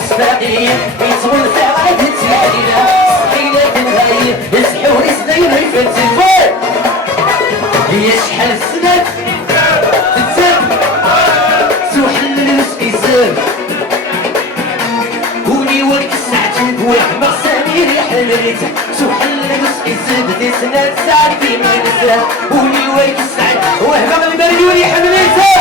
الصفاقية يطول في عاد التالية صحيلة الغاية يسحوري سنين ويفتن هي شحال السنة تتساب سوحل المسقي زاب ولي ولك الساعتين ويحمق سامي ريح المريتة سوحل المسقي زاب دي سنة ساعة في مينسة ولي ولك الساعتين ويحمق المريتة وريح المريتة